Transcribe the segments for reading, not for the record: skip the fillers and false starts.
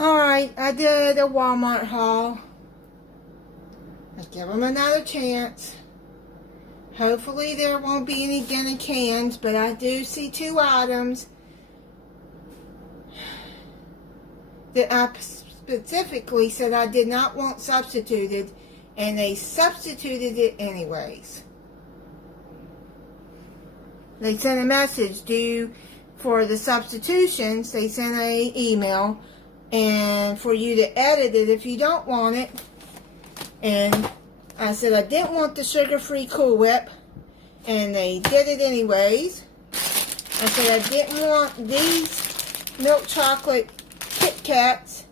Alright, I did a Walmart haul. I give them another chance. Hopefully there won't be any Guinea cans, but I do see 2 items that I specifically said I did not want substituted, and they substituted it anyways. They sent a message for the substitutions. They sent an email, and for you to edit it if you don't want it. And I said I didn't want the sugar-free Cool Whip, and they did it anyways. I said I didn't want these milk chocolate Kit Kats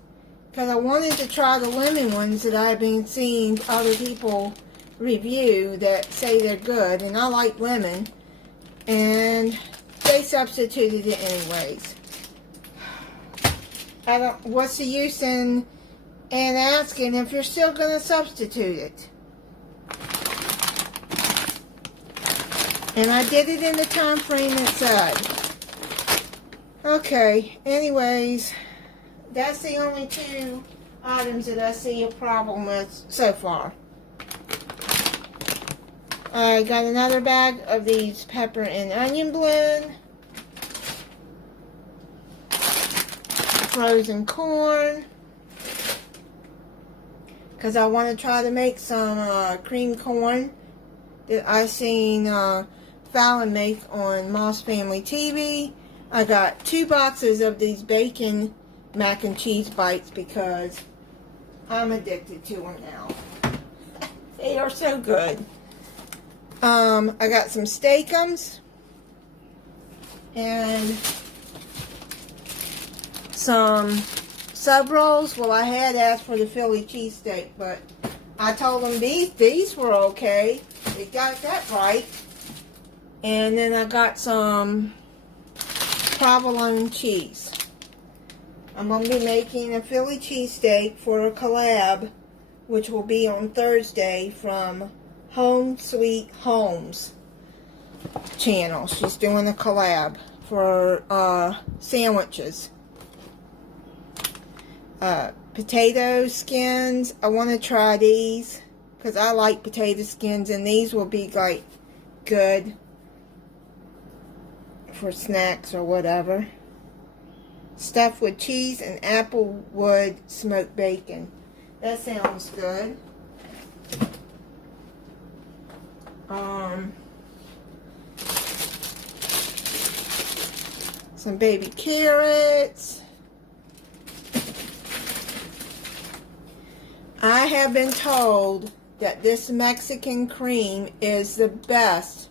because I wanted to try the lemon ones that I've been seeing other people review that say they're good, and I like lemon. And they substituted it anyways. What's the use in asking if you're still going to substitute it? And I did it in the time frame it said. Okay, anyways, that's the only 2 items that I see a problem with so far. I got another bag of these pepper and onion blend. Frozen corn. Because I want to try to make some cream corn that I seen Fallon make on Moss Family TV. I got 2 boxes of these bacon mac and cheese bites because I'm addicted to them now. They are so good. I got some steakums and some sub rolls. Well, I had asked for the Philly cheesesteak, but I told them these were okay. They got that right. And then I got some provolone cheese. I'm going to be making a Philly cheesesteak for a collab, which will be on Thursday from Home Sweet Homes channel. She's doing a collab for sandwiches. Potato skins. I want to try these because I like potato skins, and these will be like good for snacks or whatever. Stuffed with cheese and applewood smoked bacon. That sounds good. Some baby carrots. I have been told that this Mexican cream is the best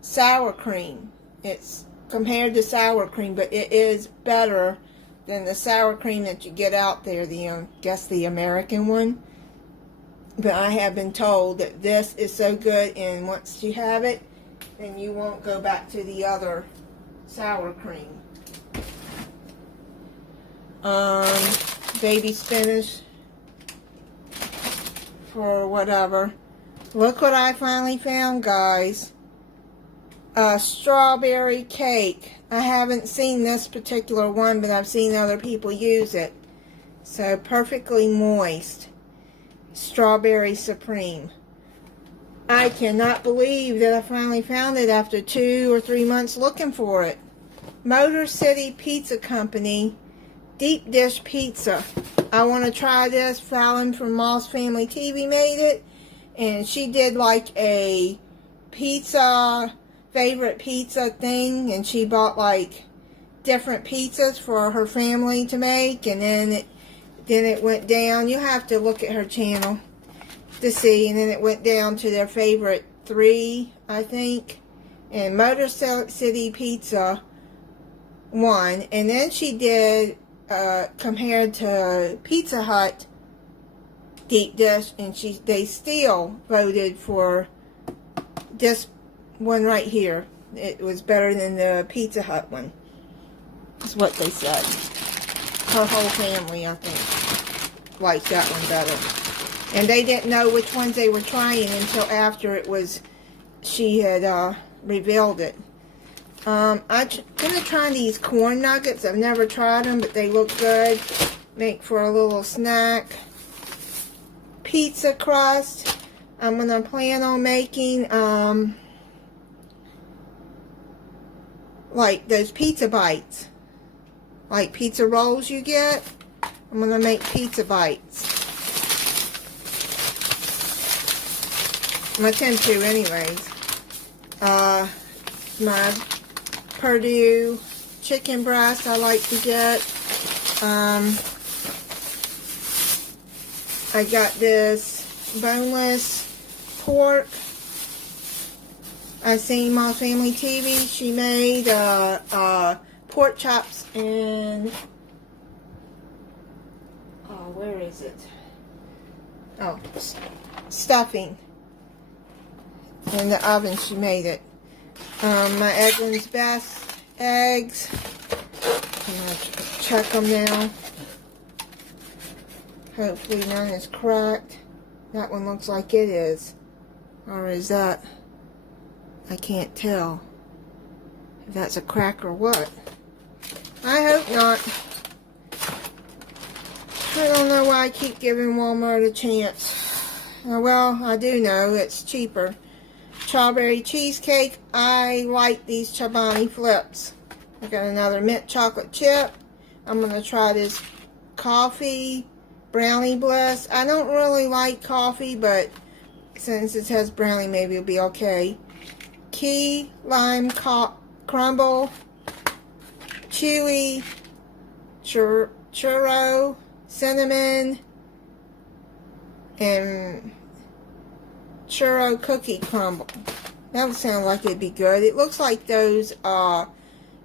sour cream. It's compared to sour cream, but it is better than the sour cream that you get out there, the American one. But I have been told that this is so good, and once you have it, then you won't go back to the other sour cream. Baby spinach for whatever. Look what I finally found, guys. A strawberry cake. I haven't seen this particular one, but I've seen other people use it. So, perfectly moist. Strawberry Supreme. I cannot believe that I finally found it after 2 or 3 months looking for it. Motor City Pizza Company Deep Dish Pizza. I want to try this. Fallon from Moss Family TV made it, and she did like a pizza, favorite pizza thing, and she bought like different pizzas for her family to make, and then it went down. You have to look at her channel to see, and then it went down to their favorite 3, I think, and Motor City Pizza won. And then she did compared to Pizza Hut deep dish, and they still voted for this one right here. It was better than the Pizza Hut one. That's what they said. Her whole family, I think, liked that one better. And they didn't know which ones they were trying until after she had revealed it. I'm going to try these corn nuggets. I've never tried them, but they look good. make for a little snack. Pizza crust. I'm going to plan on making, like those pizza bites. Like pizza rolls you get. I'm going to make pizza bites. I tend to anyways. My Purdue chicken breast I like to get. I got this Boneless Pork. I seen my family TV. She made pork chops and where is it? Oh, stuffing. In the oven she made it. My Eggland's Best eggs. I'm going to check them now. Hopefully none is cracked. That one looks like it is. Or is that? I can't tell if that's a crack or what. I hope not. I don't know why I keep giving Walmart a chance. Well, I do know it's cheaper. Strawberry cheesecake. I like these Chobani flips. I got another mint chocolate chip. I'm going to try this coffee brownie bliss. I don't really like coffee, but since it has brownie, maybe it'll be okay. Key lime crumble. Chewy churro, cinnamon, and churro cookie crumble. That would sound like it'd be good. It looks like those,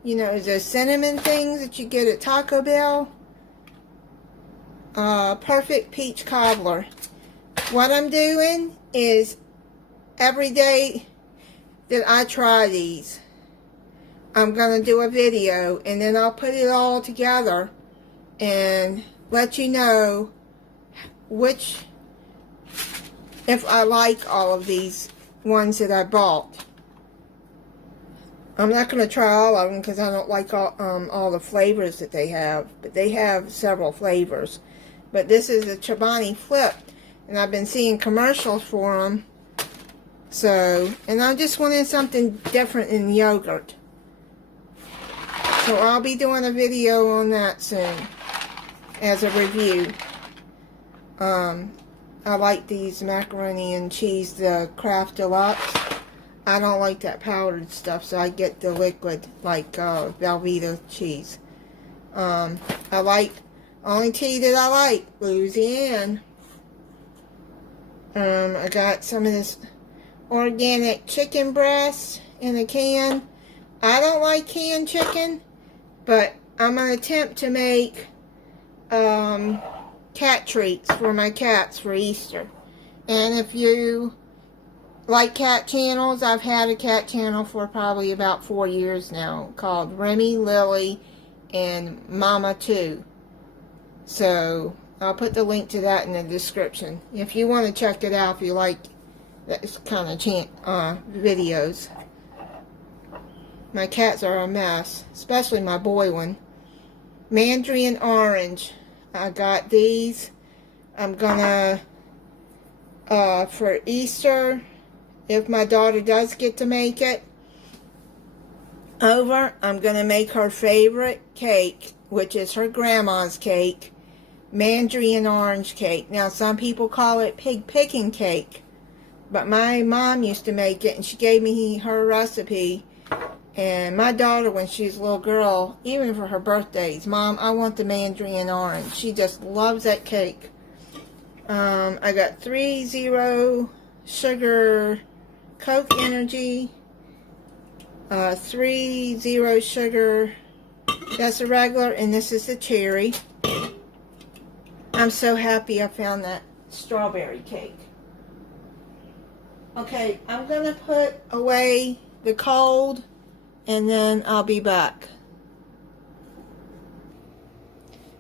you know, those cinnamon things that you get at Taco Bell. Perfect peach cobbler. What I'm doing is every day that I try these, I'm going to do a video and then I'll put it all together and let you know which, if I like all of these ones that I bought. I'm not going to try all of them because I don't like all the flavors that they have, but they have several flavors. But this is a Chobani flip, and I've been seeing commercials for them. So, and I just wanted something different in yogurt. So I'll be doing a video on that soon as a review. I like these Macaroni and Cheese, the Kraft Deluxe. I don't like that powdered stuff, so I get the liquid, like Velveeta cheese. I like, only tea that I like, Louisiana. I got some of this organic chicken breast in a can. I don't like canned chicken, but I'm going to attempt to make cat treats for my cats for Easter. And if you like cat channels, I've had a cat channel for probably about 4 years now called Remy, Lily, and Momma 2. So I'll put the link to that in the description if you want to check it out, if you like this kind of videos. My cats are a mess, especially my boy one. Mandarin orange. I got these. I'm gonna for Easter, if my daughter does get to make it over, I'm gonna make her favorite cake, which is her grandma's cake, mandarin orange cake. Now some people call it pig picking cake, but my mom used to make it and she gave me her recipe. And my daughter, when she was a little girl, even for her birthdays, Mom, I want the mandarin orange. She just loves that cake. I got 3 sugar Coke Energy, 3 sugar, that's a regular, and this is the cherry. I'm so happy I found that strawberry cake. Okay, I'm going to put away the cold, and then I'll be back.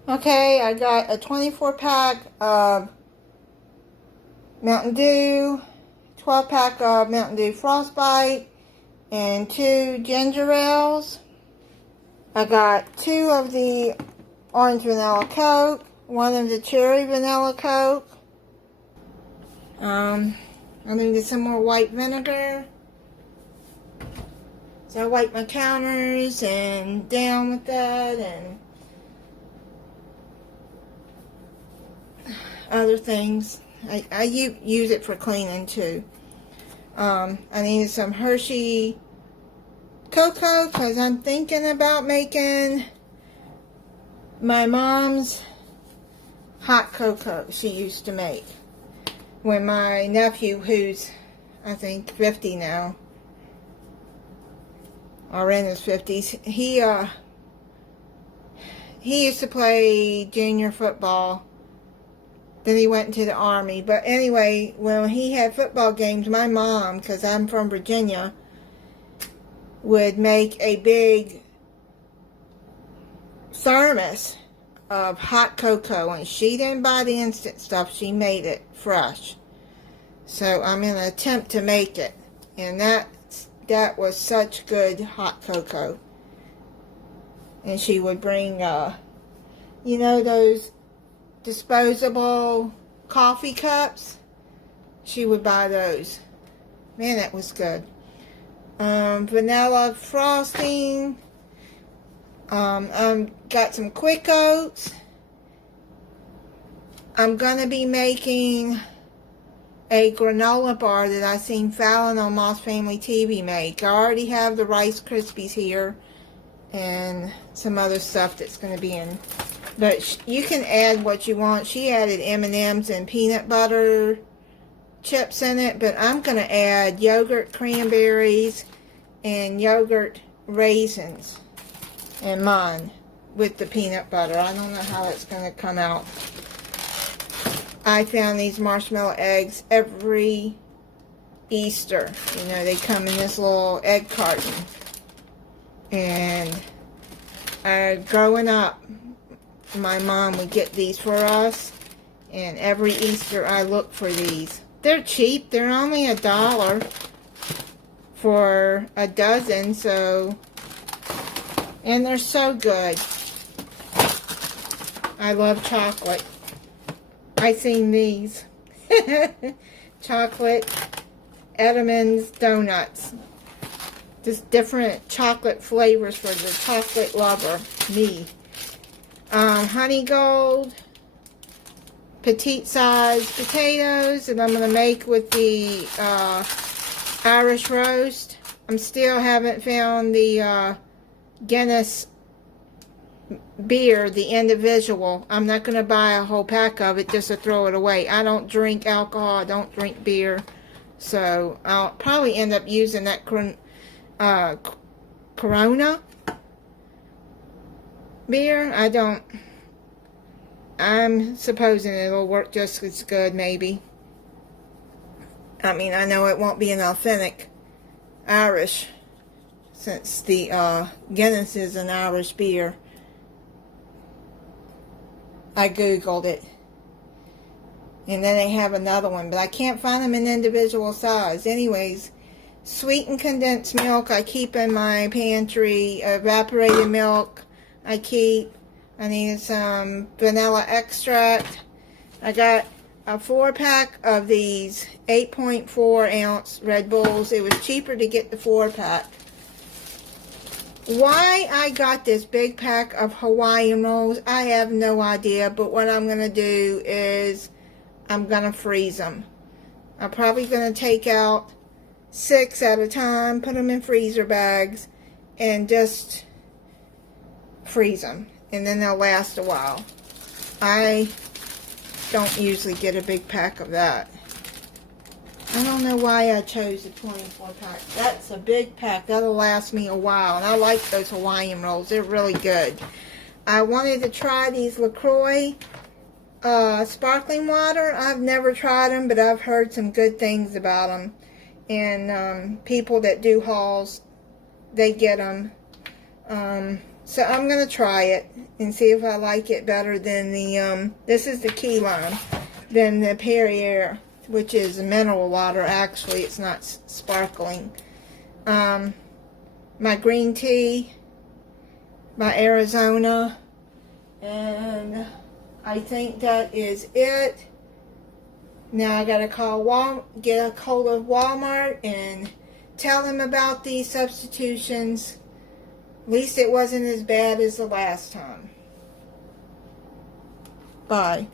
Okay, I got a 24-pack of Mountain Dew, 12-pack of Mountain Dew Frostbite, and 2 ginger ales. I got 2 of the orange vanilla Coke, one of the cherry vanilla Coke. I needed some more white vinegar. So I wiped my counters and down with that and other things. I use it for cleaning too. I needed some Hershey Cocoa because I'm thinking about making my mom's hot cocoa she used to make when my nephew, who's I think 50 now, or in his 50s, he used to play junior football. Then he went into the Army. But anyway, when he had football games, my mom, because I'm from Virginia, would make a big thermos of hot cocoa. And she didn't buy the instant stuff. She made it fresh. So I'm going to attempt to make it. And that was such good hot cocoa. And she would bring, you know, those disposable coffee cups. She would buy those. Man, that was good. Vanilla frosting. Got some quick oats. I'm gonna be making a granola bar that I seen Fallon on Moss Family TV make. I already have the Rice Krispies here and some other stuff that's going to be in. But you can add what you want. She added M&Ms and peanut butter chips in it, but I'm going to add yogurt cranberries and yogurt raisins in mine with the peanut butter. I don't know how that's going to come out. I found these marshmallow eggs every Easter. You know, they come in this little egg carton. And growing up, my mom would get these for us. And every Easter I look for these. They're cheap. They're only $1 for a dozen. So, and they're so good. I love chocolate. I seen these. Chocolate Adamand donuts. Just different chocolate flavors for the chocolate lover. Me. Honey gold. Petite size potatoes that I'm going to make with the Irish roast. I still haven't found the Guinness beer, the individual. I'm not going to buy a whole pack of it just to throw it away. I don't drink alcohol. I don't drink beer. So I'll probably end up using that Corona beer. I'm supposing it'll work just as good, maybe. I mean, I know it won't be an authentic Irish, since the Guinness is an Irish beer. I googled it. And then they have another one, but I can't find them in individual size. Anyways, sweetened condensed milk I keep in my pantry. Evaporated milk I keep. I needed some vanilla extract. I got a 4-pack of these 8.4 ounce Red Bulls. It was cheaper to get the 4-pack. Why I got this big pack of Hawaiian rolls, I have no idea. But what I'm going to do is I'm going to freeze them. I'm probably going to take out 6 at a time, put them in freezer bags, and just freeze them. And then they'll last a while. I don't usually get a big pack of that. I don't know why I chose the 24 pack. That's a big pack. That'll last me a while. And I like those Hawaiian rolls. They're really good. I wanted to try these Lacroix sparkling water. I've never tried them, but I've heard some good things about them. And people that do hauls, they get them. So I'm going to try it and see if I like it better than the, this is the key lime, than the Perrier, which is mineral water. Actually, it's not sparkling. My green tea by Arizona, and I think that is it. Now I gotta get a hold of Walmart and tell them about these substitutions. At least it wasn't as bad as the last time. Bye.